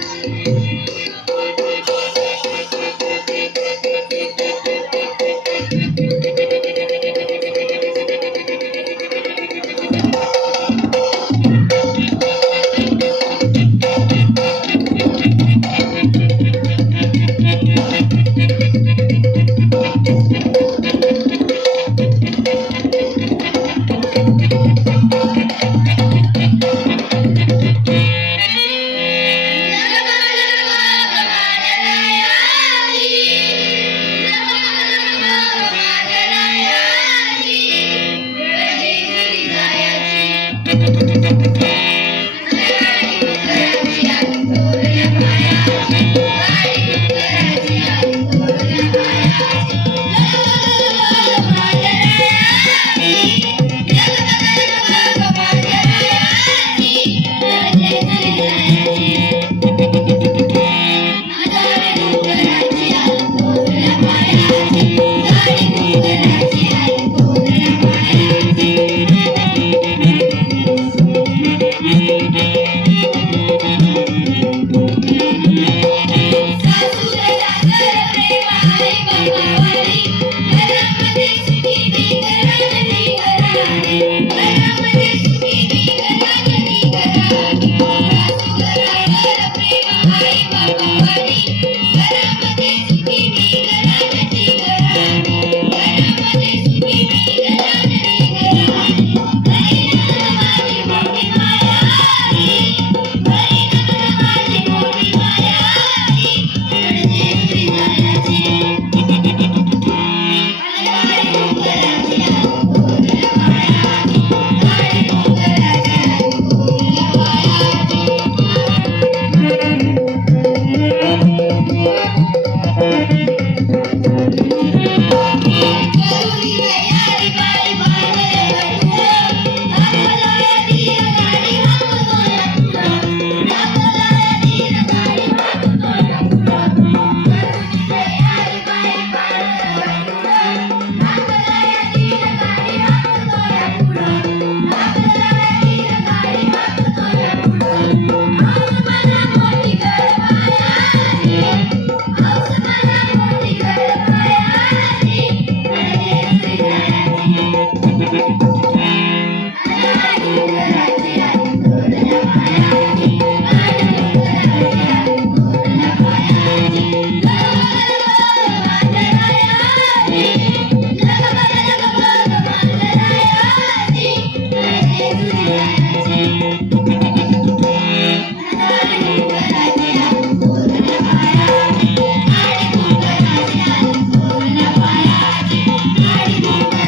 Thank you. Thank mm -hmm. you. Thank you.